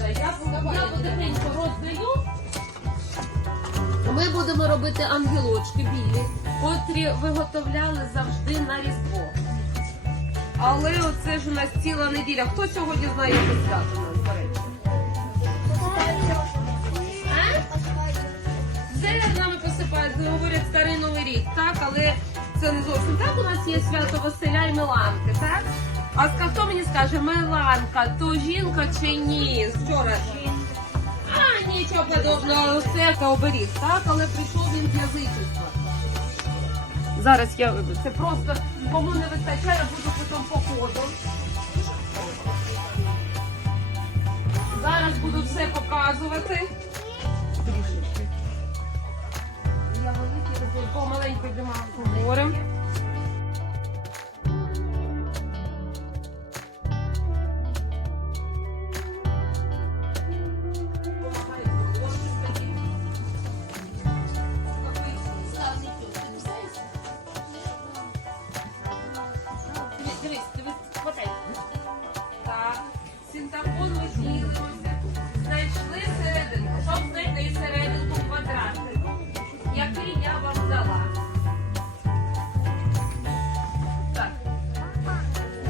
Я, я потихеньку роздаю. Ми будемо робити ангелочки білі, котрі виготовляли завжди на Різдво. Але оце ж у нас ціла неділя. Хто сьогодні знає, свято нам до речі? А? Зернами посипають, говорять старий новий рік, так, але це не зовсім так. У нас є свято Василя і Миланки, так? А хто мені скаже, Миланка, то жінка чи ні? Вчора. А, нічого подобного, все оберіг, так, але прийшов він з язичества. Зараз я це просто кому не вистачає, буду потім по ходу. Зараз буду все показувати.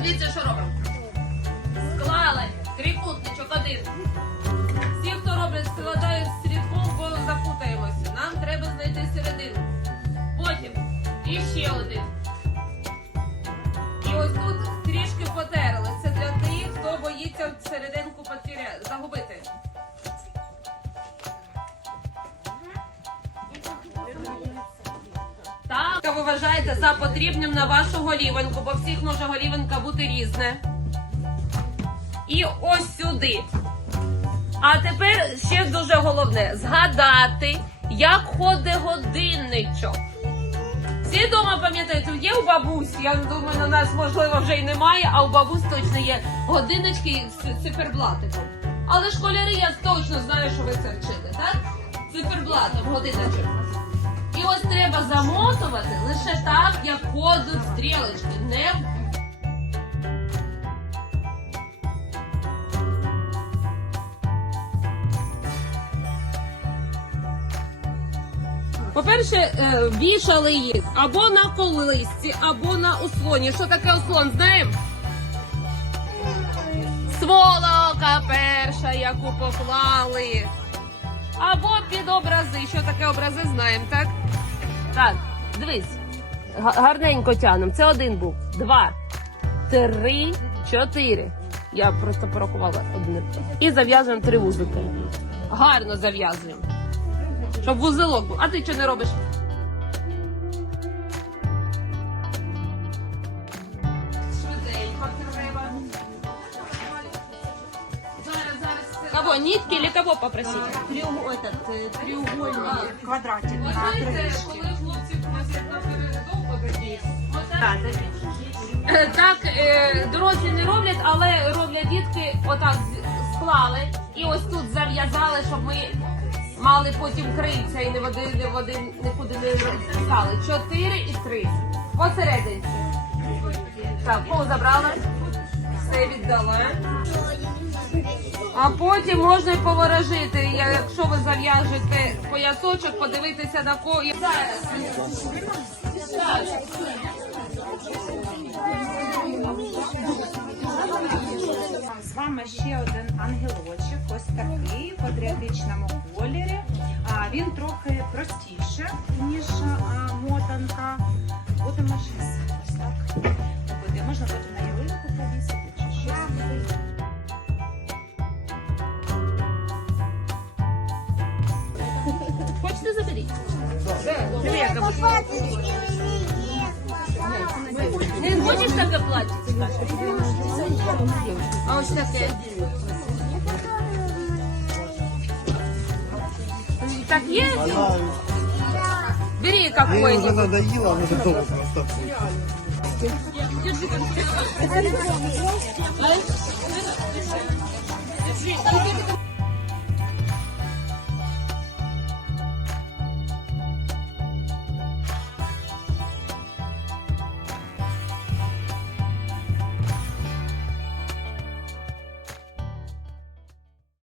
Дивіться, що робимо. Склали трикутничок один. Всі, хто роблять, складають стрітком, бо запутаємося. Нам треба знайти серединку. Потім іще один. І ось тут трішки потерли. Це для тих, хто боїться серединку загубити. Ви вважаєте за потрібним на вашу голівоньку, бо всіх може голівонька бути різне. І ось сюди. А тепер ще дуже головне згадати, як ходить годинничок. Всі вдома пам'ятаєте, є у бабусь, я думаю, на нас можливо вже й немає, а у бабусь точно є годиннички з циферблатиком. Але школяри, я точно знаю, що ви це вчили, так? Циферблатом годиночок. І ось треба замотувати лише так, як ходять стрілочки. Не По-перше, е, вішали їх або на колисці, або на услоні. Що таке услон, знаємо? Сволока перша, яку поклали. Або під образи. Що таке образи, знаємо, так? Так, дивись. Гарненько тягнемо. Це один був. Два, три, чотири. Я просто порахувала одне. І зав'язуємо три вузлики. Гарно зав'язуємо. Щоб вузелок був. А ти що не робиш? Кого? Нитки или кого попросить? Треугол- этот, э, треугольник, квадратик Ви на знаєте, крышечке. коли хлопці просять на передовго такі, Да, отак, да. е, так е, дорослі не роблять, але роблять дітки, отак з- склали і ось тут зав'язали, щоб ми мали потім крильця і не в один, не в один нікуди не розпускали. Чотири і три. Посерединці. Так, кого забрала? Все віддала. А потім можна й поворожити, якщо ви зав'яжете поясочок, подивитися на кого. З вами ще один ангелочок, ось такий в патріотичному кольорі. Він трохи простіше, ніж мотанка. Будемо щось якому. Не хочеш таке платье? А ось таке. Так є? Бери какой уже надоело, она готова остаться. Держи конфету.